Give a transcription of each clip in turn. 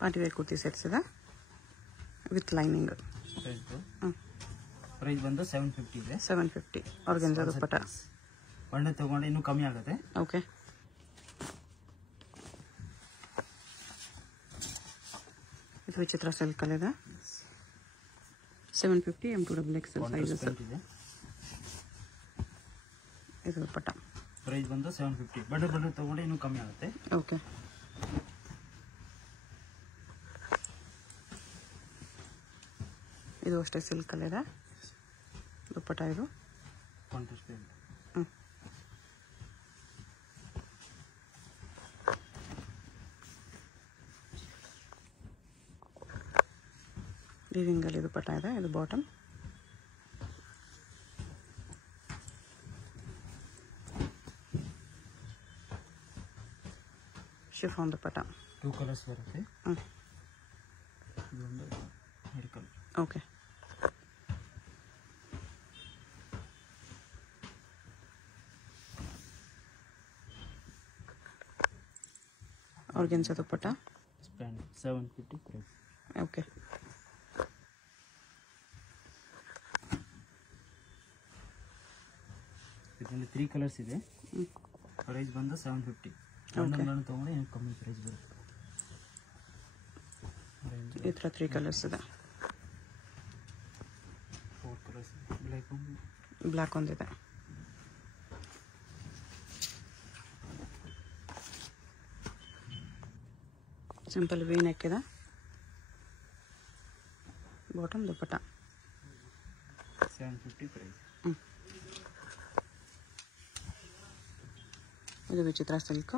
Party wear kurti sets ಇದೆ with lining. Price ಬಂದು 750 ಇದೆ. 750 ಆರ್ಗನ್ಜಾ ದುಪ್ಪಟ್ಟ. ಬಂಡೆ ತಗೊಂಡ್ರೆ ಇನ್ನೂ ಕಮ್ಮಿ ಆಗುತ್ತೆ. ಓಕೆ. ಇದು ವಿಚಿತ್ರ ಸಿಲ್ಕ್ ಅಲ್ಲಿ ಇದೆ. 750 M2XXL ಸೈಜಸ್ ಇದೆ. ಇದು ದುಪ್ಪಟ್ಟ. ಪ್ರೈಸ್ ಬಂದು 750. ಬಂಡೆ ತಗೊಂಡ್ರೆ ಇನ್ನೂ ಕಮ್ಮಿ ಆಗುತ್ತೆ. ಓಕೆ. ಇದು ಅಷ್ಟೇ ಸಿಲ್ಕ್ ಅಲ್ಲಿ ಇದೆ ದುಪ್ಪಟ್ಟ. ಇದು ವೀವಿಂಗ್ ಅಲ್ಲಿ ದುಪ್ಪಟ್ಟ ಇದೆ. ಇದು ಬಾಟಮ್. ಶಿಫಾನ್ ದುಪ್ಪಟ್ಟ. 2 ಕಲರ್ಸ್ ಬರುತ್ತೆ. ಇದೊಂದು ರೆಡ್ ಕಲರ್. ಓಕೆ. ಆರ್ಗನ್ಜಾ ದುಪ್ಪಟ್ಟ. 750 ಪ್ರೈಸ್. ಓಕೆ. ಇದರಲ್ಲಿ 3 ಕಲರ್ಸ್ ಇದೆ. ಪ್ರೈಸ್ ಬಂದು 750. ಒಂದೊಂದು ತಗೊಂಡ್ರೆ ಏನು ಕಮ್ಮಿ ಪ್ರೈಸ್ ಬರುತ್ತೆ. ಈ ಥರ 3 ಕಲರ್ಸ್ ಇದೆ. 4 ಕಲರ್ಸ್. ಬ್ಲ್ಯಾಕ್ ಒಂದಿದೆ. ಸಿಂಪಲ್ ವಿ ನೆಕ್ ಇದೆ. ಬಾಟಮ್ ದುಪ್ಪಟ್ಟ. 750 ಪ್ರೈಸ್. ಇದು ವಿಚಿತ್ರ ಸಿಲ್ಕ್.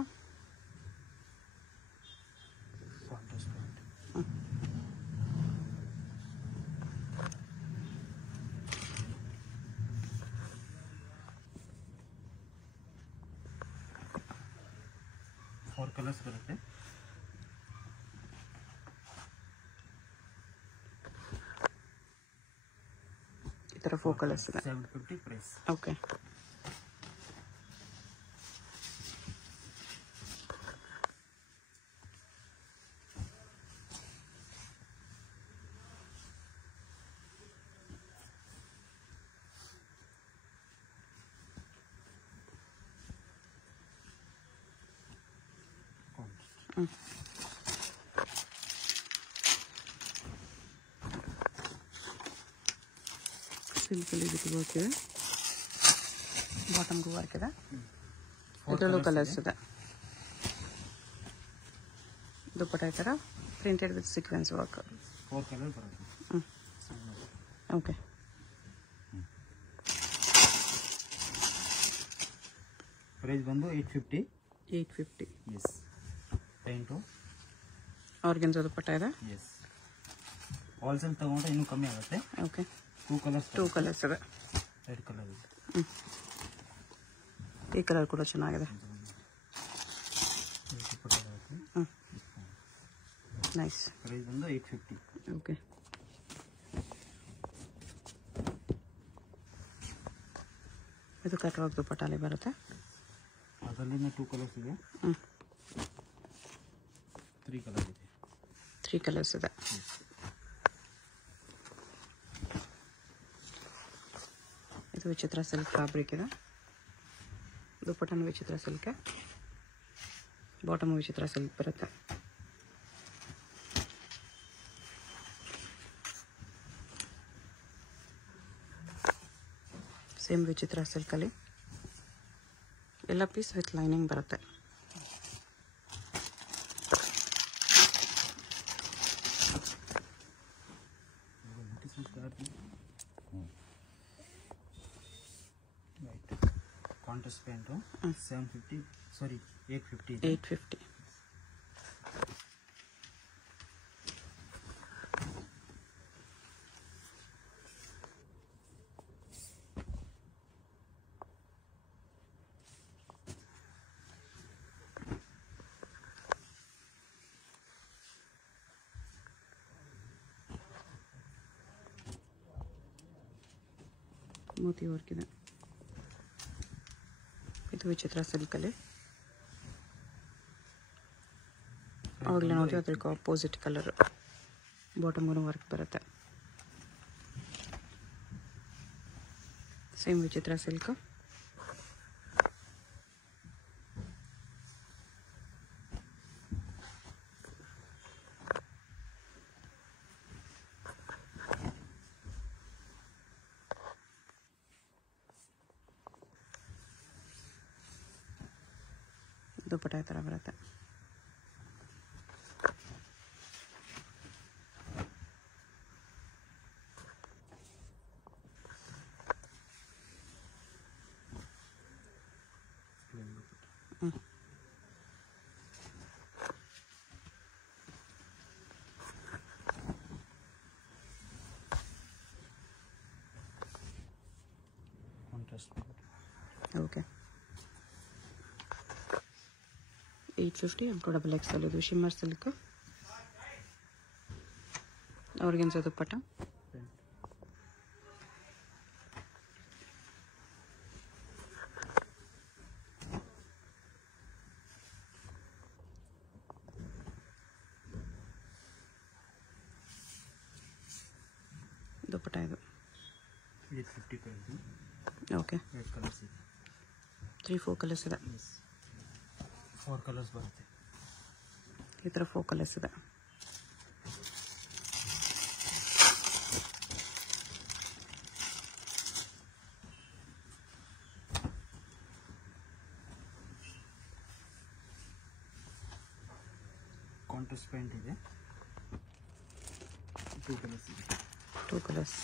ಫೋರ್ ಕಲರ್ಸ್ ಬರುತ್ತೆ. ಈ ಥರ 4 ಕಲರ್ಸ್ ಇದೆ. 750 ಪ್ರೈಸ್. ಓಕೆ. ಸಿಲ್ಕಲ್ಲಿ ವಿತ್ ವರ್ಕ್ ಇದೆ. ಬಾಟಮ್ಗೂ ವರ್ಕ್ ಇದೆ. ಇದರಲ್ಲೂ ಕಲರ್ಸ್ ಇದೆ. ದುಪ್ಪಟ್ಟ ಈ ಥರ printed with sequence work. 4 colour ಬರುತ್ತೆ. ಓಕೆ. ಪ್ರೈಸ್ ಬಂದು 850. 850. ಎಸ್. ಪೇಂಟು ಆರ್ಗನ್ಜಾ ದುಪ್ಪಟ್ಟ ಇದೆ. ಎಸ್. ಹೋಲ್ಸೇಲ್ ತಗೊಂಡ್ರೆ ಇನ್ನೂ ಕಮ್ಮಿ ಆಗುತ್ತೆ. ಓಕೆ. 2 ಕಲರ್ಸ್. 2 ಕಲರ್ಸ್ ಇದೆ. ರೆಡ್ ಕಲರ್ ಇದೆ. ಈ ಕಲರ್ ಕೂಡ ಚೆನ್ನಾಗಿದೆ. ನೈಸ್. ಪ್ರೈಸ್ ಬಂದು 850. ಓಕೆ. ಇದು ಕಟ್ವರ್ಕ್ ದುಪ್ಪಟ್ಟಲ್ಲಿ ಬರುತ್ತೆ. ಅದರಲ್ಲಿನ 2 ಕಲರ್ಸ್ ಇದೆ. 3 ಕಲರ್ ಇದೆ. 3 ಕಲರ್ಸ್ ಇದೆ. ಇದು ವಿಚಿತ್ರ ಸಿಲ್ಕ್ ಫ್ಯಾಬ್ರಿಕ್ ಇದೆ. ದುಪ್ಪಟ್ಟನು ವಿಚಿತ್ರ ಸಿಲ್ಕ್. ಬಾಟಮು ವಿಚಿತ್ರ ಸಿಲ್ಕ್ ಬರುತ್ತೆ. ಸೇಮ್ ವಿಚಿತ್ರ ಸಿಲ್ಕಲ್ಲಿ ಎಲ್ಲ ಪೀಸ್ ವಿತ್ ಲೈನಿಂಗ್ ಬರುತ್ತೆ. ಕಾಂಟ್ರಾಸ್ಟ್ ಪ್ಯಾಂಟು 750 ಸಾರಿ 850. 850. ಮೋತಿ ವರ್ಕ್ ಇದೆ. ಇದು ವಿಚಿತ್ರ ಸಿಲ್ಕಲ್ಲಿ ಆವಾಗಲೇ ನೋಡಿ ಅದಕ್ಕೆ ಆಪೋಸಿಟ್ ಕಲರ್ ಬಾಟಮ್ಗೂ ವರ್ಕ್ ಬರುತ್ತೆ. ಸೇಮ್ ವಿಚಿತ್ರ ಸಿಲ್ಕ್. ದುಪ್ಪಟ್ಟ ಈ ಥರ ಬರುತ್ತೆ. ಓಕೆ 850 M2XL ಇದು ಶಿಮ್ಮರ್ ಸಿಲ್ಕ್. ಆರ್ಗೆನ್ಸಾ ದುಪ್ಪಟ್ಟ. ದುಪ್ಪಟ್ಟ ಇದು 850 ಓಕೆ. 3-4 ಕಲರ್ಸ್ ಇದೆ. 4 ಕಲರ್ಸ್ ಬರುತ್ತೆ. ಈ ಥರ 4 ಕಲರ್ಸ್ ಇದೆ. ಕಾಂಟ್ರಾಸ್ಟ್ ಪ್ಯಾಂಟ್ ಇದೆ. 2 ಕಲರ್ಸ್ ಇದೆ. 2 ಕಲರ್ಸ್.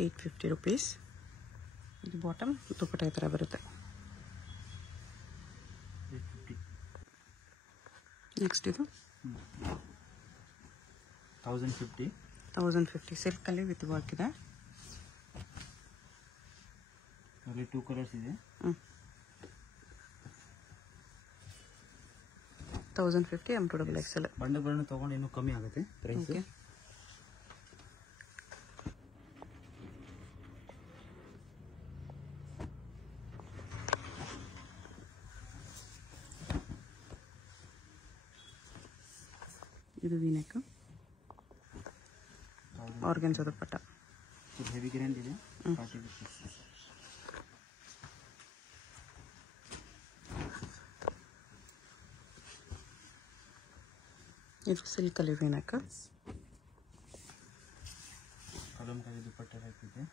₹850. ಇದು ಬಾಟಮ್ ದುಪ್ಪಟ್ಟ ಈ ಥರ ಬರುತ್ತೆ. ನೆಕ್ಸ್ಟ್ ಇದು 1050 ಸಿಲ್ಕಲ್ಲಿ ವಿತ್ ವರ್ಕ್ ಇದೆ. ಅಲ್ಲಿ 2 ಕಲರ್ಸ್ ಇದೆ. 1050 M2XL. ಬಣ್ಣ ತಗೊಂಡು ಇನ್ನೂ ಕಮ್ಮಿ ಆಗುತ್ತೆ ಪ್ರೈಸ್. ಓಕೆ. ಇದು ವೀನೆಕ್ ಆರ್ಗೆನ್ಸಾ ದುಪ್ಪಟ್ಟ. ಹೆವಿ ಗ್ರ್ಯಾಂಡ್ ಇದೆ. ಇದು ಸಿಲ್ಕಲ್ಲಿ ವೀನೆಕ್. ಕಲಂಕಾರಿ ದುಪ್ಪಟ್ಟ ಹಾಕಿದೆ.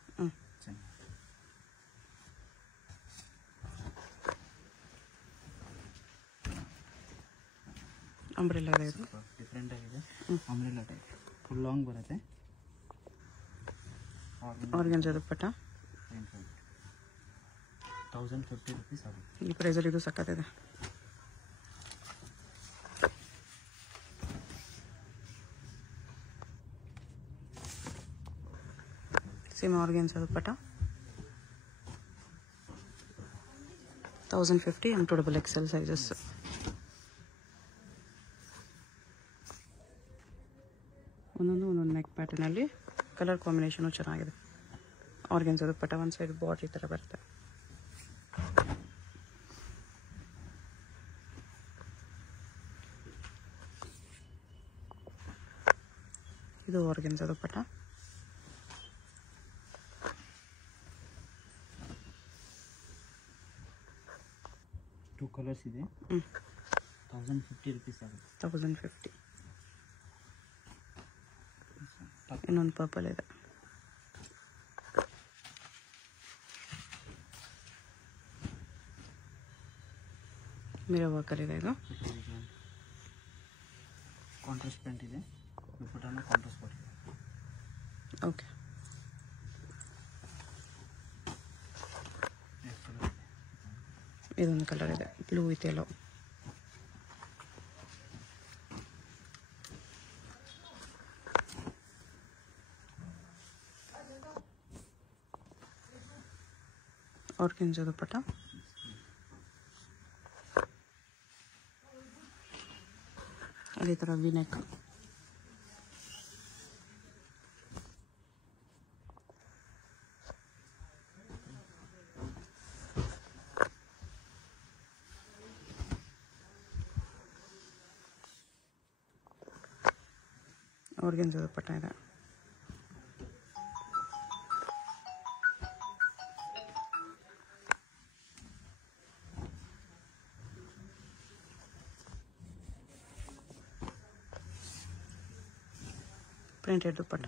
ಅಂಬ್ರೆಲ್ಲಾ ಇದೆ. ಇದು ಡಿಫ್ರೆಂಟ್ ಆಗಿದೆ. ಅಂಬ್ರೆಲ್ಲಾ ಟೈಪ್ ಫುಲ್ ಲಾಂಗ್ ಬರುತ್ತೆ. ಆರ್ಗೆನ್ಸಾ ದುಪ್ಪಟ್ಟ. 1050 ಆಗುತ್ತೆ. ಈ ಪ್ರೈಸಲ್ಲಿ ಇದು ಸಕ್ಕತ್ತಿದೆ. ಸೇಮ್ ಆರ್ಗೆನ್ಸಾ ದುಪ್ಪಟ್ಟ. 1050 M2XL ಸೈಜಸ್. ಒಂದೊಂದು ನೆಕ್ ಪ್ಯಾಟರ್ನಲ್ಲಿ ಕಲರ್ ಕಾಂಬಿನೇಷನು ಚೆನ್ನಾಗಿದೆ. ಆರ್ಗೆನ್ಸಾ ದುಪ್ಪಟ್ಟ. ಒಂದು ಸೈಡ್ ಬಾರ್ಡರ್ ಈ ಥರ ಬರುತ್ತೆ. ಇದು ಆರ್ಗೆನ್ಸಾ ದುಪ್ಪಟ್ಟ. ಟೂ ಕಲರ್ಸ್ ಇದೆ. 1050 ಆಗುತ್ತೆ. 1050. ಇನ್ನೊಂದು ಪರ್ಪಲ್ ಇದೆ. ಮಿರರ್ ವರ್ಕಲ್ಲಿ ಇದೆ. ಇದು ಕಾಂಟ್ರಾಸ್ಟ್ ಪ್ಯಾಂಟ್ ಇದೆ. ದುಪ್ಪಟ್ಟನ ಕಾಂಟ್ರಾಸ್ಟ್ ಬರುತ್ತೆ. ಓಕೆ. ಇದೊಂದು ಕಲರ್ ಇದೆ, ಬ್ಲೂ ವಿತ್ ಯೆಲ್ಲೋ. ಆರ್ಗೆನ್ಸಾ ದುಪ್ಪಟ್ಟ. ಅದೇ ಥರ ವಿನೆಕ್. ಆರ್ಗೆನ್ಜಾ ದುಪ್ಪಟ್ಟ ಇದೆ. ಪ್ರಿಂಟೆಡ್ ದುಪ್ಪಟ್ಟ.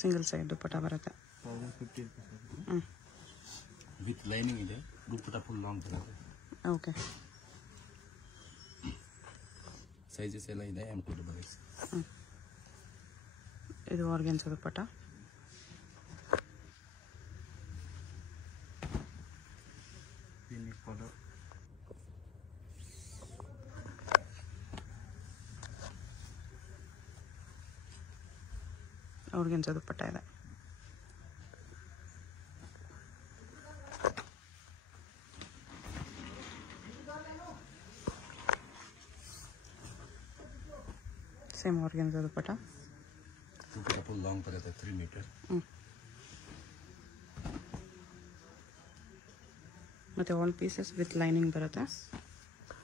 ಸಿಂಗಲ್ ಸೈಡ್ ದುಪ್ಪಟ್ಟ ಬರುತ್ತೆ. 1050 ರೂಪೀಸ್ ವಿತ್ ಲೈನಿಂಗ್ ಇದೆ. ದುಪ್ಪಟ್ಟ ಫುಲ್ ಲಾಂಗ್ ಬರುತ್ತೆ. ಓಕೆ. ಸೈಜಸ್ ಎಲ್ಲ ಇದೆ. M2XX. ಇದು ಆರ್ಗೆನ್ಜಾ ದುಪ್ಪಟ್ಟ. ಆರ್ಗೆನ್ಜಾ ದುಪ್ಪಟ್ಟ ಇದೆ. ಸೇಮ್ ಆರ್ಗೆನ್ಜಾ ದುಪ್ಪಟ್ಟ. ಫುಲ್ ಲಾಂಗ್ ಬರುತ್ತೆ 3 ಮೀಟರ್. ಮತ್ತು ಆಲ್ ಪೀಸಸ್ ವಿತ್ ಲೈನಿಂಗ್ ಬರುತ್ತೆ.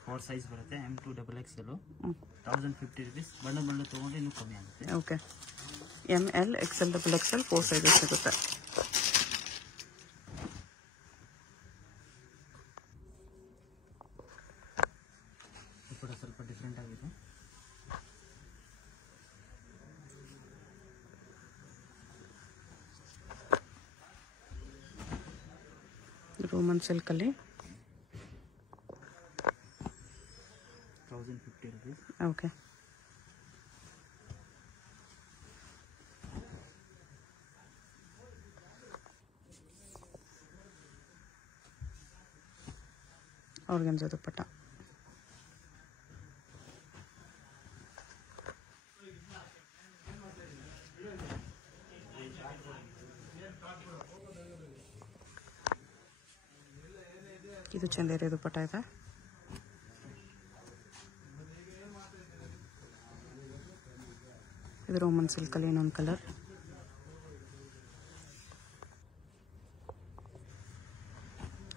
4 ಸೈಜ್ ಬರುತ್ತೆ. M2XXL 1050 rupees. ಬಣ್ಣ ತೊಗೊಂಡ್ರೆ ಇನ್ನೂ ಕಮ್ಮಿ ಆಗುತ್ತೆ. Okay. ML XL XXL 4 sizes ಸಿಗುತ್ತೆ. ಸ್ವಲ್ಪ ಡಿಫ್ರೆಂಟ್ ಆಗಿದೆ. ರೋಮನ್ ಸಿಲ್ಕಲ್ಲಿ 1050 ರೂಪೀಸ್. ಓಕೆ. ಆರ್ಗೆನ್ಜಾ ದುಪ್ಪಟ್ಟ. ಇದು ಚಂದೇರಿ ದುಪ್ಪಟ್ಟ ಇದೆ. ಇದು ರೋಮನ್ ಸಿಲ್ಕಲ್ಲಿ ಇನ್ನೊಂದು ಕಲರ್.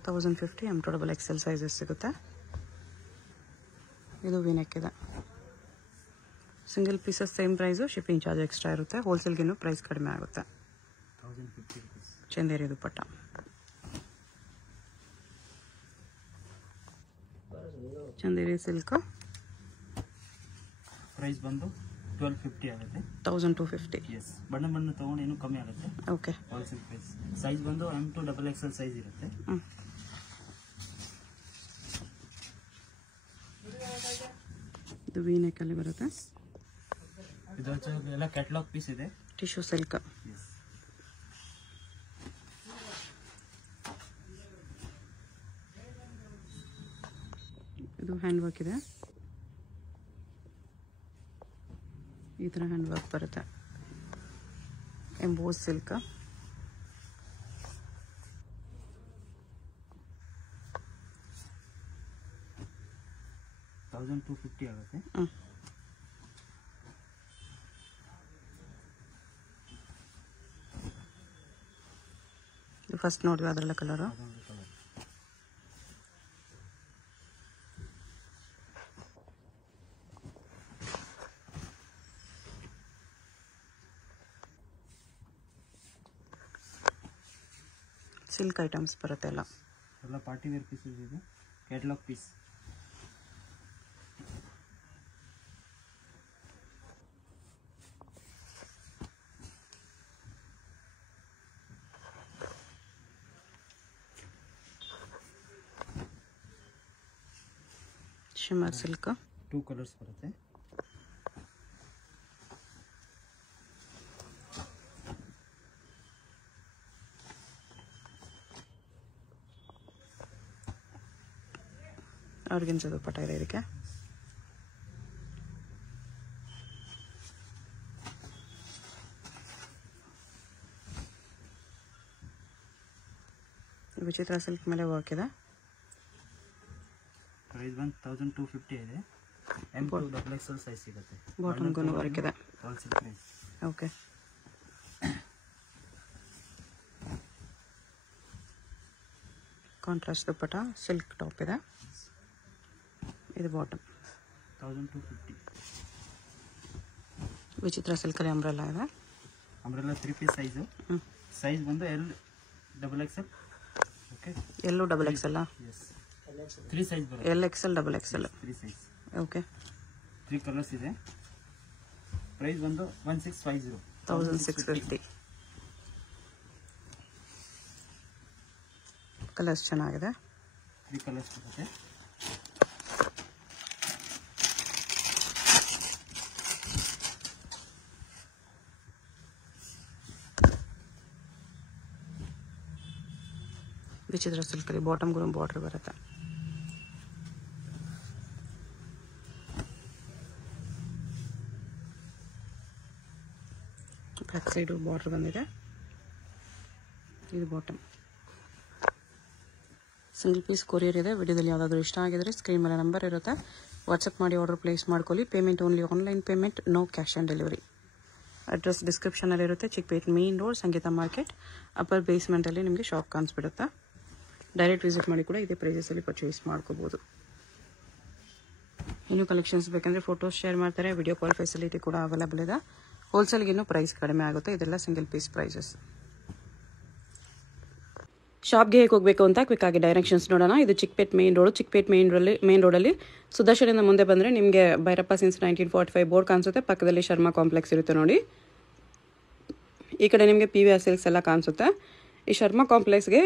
$1050 M2XXL ಸೈಜಸ್ ಸಿಗುತ್ತೆ. ಇದು ವಿನೆಕ್ ಇದೆ. Single pieces same price. Shipping charge extra ಇರುತ್ತೆ. ಹೋಲ್ಸೇಲ್ಗಿನ್ನೂ ಪ್ರೈಸ್ ಕಡಿಮೆ ಆಗುತ್ತೆ. 1050 ರೂಪೀಸ್. ಚಂದೇರಿ ದುಪ್ಪಟ್ಟ. ಚಂದೇರಿ ಸಿಲ್ಕ್ ಪ್ರೈಸ್ ಬಂದು 1250 ಆಗುತ್ತೆ. 1250. ಎಸ್. ಬಣ್ಣ ತೊಗೊಂಡು ಇನ್ನೂ ಕಮ್ಮಿ ಆಗುತ್ತೆ. ಓಕೆ. Wholesale price. ಸೈಜ್ ಬಂದು M2XXL ಸೈಜ್ ಇರುತ್ತೆ. ಇದು ವಿನೆಕ್ಕಲ್ಲಿ ಬರುತ್ತೆ. ಇದು ಎಲ್ಲ ಕ್ಯಾಟಲಾಗ್ ಪೀಸ್ ಇದೆ. Tissue silk. ಎಸ್. ಇದು ಹ್ಯಾಂಡ್ ವರ್ಕ್ ಇದೆ. ಈ ಥರ ಹ್ಯಾಂಡ್ ವರ್ಕ್ ಬರುತ್ತೆ. Emboss silk. $1250 ಆಗುತ್ತೆ. ಫಸ್ಟ್ ನೋಡಿದ್ವಿ ಅದರಲ್ಲ ಕಲರು. ಸಿಲ್ಕ್ ಐಟಮ್ಸ್ ಬರುತ್ತೆ ಎಲ್ಲ. ಪಾರ್ಟಿ ವೇರ್ ಪೀಸಸ್ ಇದೆ. Catalogue piece. Shimmer silk. 2 colours ಬರುತ್ತೆ. ಆರ್ಗೆನ್ಜಾ ದುಪ್ಪಟ್ಟ ಇದೆ ಇದಕ್ಕೆ. ವಿಚಿತ್ರ ಸಿಲ್ಕ್ ಮೇಲೆ ವರ್ಕ್ ಇದೆ. ಪ್ರೈಸ್ ಬಂದು 1250 ಇದೆ. M2XXL ಸೈಜ್ ಸಿಗುತ್ತೆ. ಬಾಟಮ್ಗೂ ವರ್ಕ್ ಇದೆ. Wholesale price. Okay. Contrast dupatta silk top ಇದೆ. ಇದು ಬಾಟಮ್ 1250. ವಿಚಿತ್ರ ಸಿಲ್ಕಲ್ಲಿ ಅಂಬ್ರೆಲ್ಲ ಇದೆ. Umbrella 3 piece size. ಸೈಜ್ ಬಂದು XXL. ಓಕೆ, ಎಲ್ಲೂ XXL. ಎಸ್, 3 ಸೈಜ್ ಬರುತ್ತೆ. LXL XXL 3 size. Okay. 3 colours ಇದೆ. ಪ್ರೈಸ್ ಬಂದು 1650. ಕಲರ್ಸ್ ಚೆನ್ನಾಗಿದೆ. 3 ಕಲರ್ಸ್ ಬರುತ್ತೆ. ವಿಚಿತ್ರ ಸಿಲ್ಕಲ್ಲಿ ಬಾಟಮ್ಗೂ ಬಾರ್ಡರ್ ಬರುತ್ತೆ. ಬ್ಯಾಕ್ ಸೈಡು ಬಾರ್ಡರ್ ಬಂದಿದೆ. ಇದು ಬಾಟಮ್. ಸಿಂಗಲ್ ಪೀಸ್ ಕೊರಿಯರ್ ಇದೆ. ವಿಡಿಯೋದಲ್ಲಿ ಯಾವುದಾದ್ರೂ ಇಷ್ಟ ಆಗಿದ್ರೆ ಸ್ಕ್ರೀನ್ ಮೇಲೆ ನಂಬರ್ ಇರುತ್ತೆ, ವಾಟ್ಸಪ್ ಮಾಡಿ ಆರ್ಡರ್ ಪ್ಲೇಸ್ ಮಾಡ್ಕೊಳ್ಳಿ. Payment only online payment, no cash on delivery. Address ಡಿಸ್ಕ್ರಿಪ್ಷನಲ್ಲಿ ಇರುತ್ತೆ. Chickpet main road, Sangeetha market, upper ಬೇಸ್ಮೆಂಟಲ್ಲಿ ನಿಮಗೆ ಶಾಪ್ ಕಾಣಿಸ್ಬಿಡುತ್ತೆ. ಡೈರೆಕ್ಟ್ ವಿಸಿಟ್ ಮಾಡಿ ಕೂಡ ಇದೇ ಪ್ರೈಸಸಲ್ಲಿ ಪರ್ಚೇಸ್ ಮಾಡ್ಕೋಬೋದು. ಇನ್ನೂ ಕಲೆಕ್ಷನ್ಸ್ ಬೇಕಂದರೆ ಫೋಟೋಸ್ ಶೇರ್ ಮಾಡ್ತಾರೆ. ವಿಡಿಯೋ ಕಾಲ್ ಫೆಸಿಲಿಟಿ ಕೂಡ ಅವೈಲೇಬಲ್ ಇದೆ. ಹೋಲ್ಸೇಲ್ಗೆ ಇನ್ನೂ ಪ್ರೈಸ್ ಕಡಿಮೆ ಆಗುತ್ತೆ. ಇದೆಲ್ಲ ಸಿಂಗಲ್ ಪೀಸ್ ಪ್ರೈಸಸ್. ಶಾಪ್ಗೆ ಹೇಗೆ ಹೋಗಬೇಕು ಅಂತ ಕ್ವಿಕ್ ಆಗಿ ಡೈರೆಕ್ಷನ್ಸ್ ನೋಡೋಣ. ಇದು Chickpet main road. Chickpet main ರೋಡಲ್ಲಿ ಸುದರ್ಶನಿಂದ ಮುಂದೆ ಬಂದರೆ ನಿಮಗೆ ಭೈರಪ್ಪ ಸಿನ್ಸ್ 1945 ಬೋರ್ಡ್ ಕಾಣಿಸುತ್ತೆ. ಪಕ್ಕದಲ್ಲಿ ಶರ್ಮಾ ಕಾಂಪ್ಲೆಕ್ಸ್ ಇರುತ್ತೆ ನೋಡಿ. ಈ ಕಡೆ ನಿಮಗೆ PVR ಸಿಲ್ಕ್ಸ್ ಎಲ್ಲ ಕಾಣಿಸುತ್ತೆ. ಈ ಶರ್ಮಾ ಕಾಂಪ್ಲೆಕ್ಸ್ಗೆ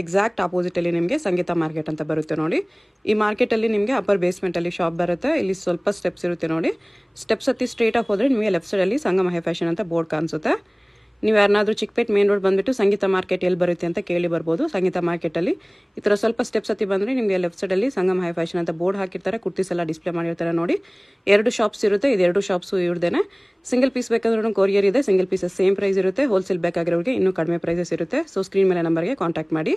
ಎಕ್ಸಾಕ್ಟ್ ಆಪೋಸಿಟಲ್ಲಿ ನಿಮಗೆ ಸಂಗೀತ ಮಾರ್ಕೆಟ್ ಅಂತ ಬರುತ್ತೆ ನೋಡಿ. ಈ ಮಾರ್ಕೆಟಲ್ಲಿ ನಿಮಗೆ ಅಪ್ಪರ್ ಬೇಸ್ಮೆಂಟಲ್ಲಿ ಶಾಪ್ ಬರುತ್ತೆ. ಇಲ್ಲಿ ಸ್ವಲ್ಪ ಸ್ಟೆಪ್ಸ್ ಇರುತ್ತೆ ನೋಡಿ. ಸ್ಟೆಪ್ಸ್ ಹತ್ತಿ ಸ್ಟ್ರೇಟಾಗಿ ಹೋದರೆ ನಿಮಗೆ ಲೆಫ್ಟ್ ಸೈಡಲ್ಲಿ ಸಂಗಮ ಹೈ ಫ್ಯಾಷನ್ ಅಂತ ಬೋರ್ಡ್ ಕಾಣಿಸುತ್ತೆ. ನೀವು ಯಾರನ್ನಾದರೂ ಚಿಕ್ಕಪೇಟ್ ಮೇನ್ ರೋಡ್ ಬಂದುಬಿಟ್ಟು ಸಂಗೀತ ಮಾರ್ಕೆಟ್ ಎಲ್ಲಿ ಬರುತ್ತೆ ಅಂತ ಕೇಳಿ ಬರ್ಬೋದು. ಸಂಗೀತ ಮಾರ್ಕೆಟಲ್ಲಿ ಈ ಥರ ಸ್ವಲ್ಪ ಸ್ಟೆಪ್ಸ್ ಹತ್ತಿ ಬಂದರೆ ನಿಮಗೆ ಲೆಫ್ಟ್ ಸೈಡಲ್ಲಿ ಸಂಗಮ ಹೈ ಫ್ಯಾಷನ್ ಅಂತ ಬೋರ್ಡ್ ಹಾಕಿರ್ತಾರೆ. ಕುರ್ತೀಸ್ ಎಲ್ಲ ಡಿಸ್ಪ್ಲೇ ಮಾಡಿರ್ತಾರೆ ನೋಡಿ. 2 ಶಾಪ್ಸ್ ಇರುತ್ತೆ. ಇದು 2 ಶಾಪ್ಸು ಇವ್ರದೇನೆ. ಸಿಂಗಲ್ ಪೀಸ್ ಬೇಕಾದ್ರೂ ಕೊರಿಯರ್ ಇದೆ. ಸಿಂಗಲ್ ಪೀಸಸ್ ಸೇಮ್ ಪ್ರೈಸ್ ಇರುತ್ತೆ. ಹೋಲ್ಸೇಲ್ ಬೇಕಾಗಿರೋರಿಗೆ ಇನ್ನೂ ಕಡಿಮೆ ಪ್ರೈಸಸ್ ಇರುತ್ತೆ. ಸೊ ಸ್ಕ್ರೀನ್ ಮೇಲೆ ನಂಬರ್ಗೆ ಕಾಂಟ್ಯಾಕ್ಟ್ ಮಾಡಿ.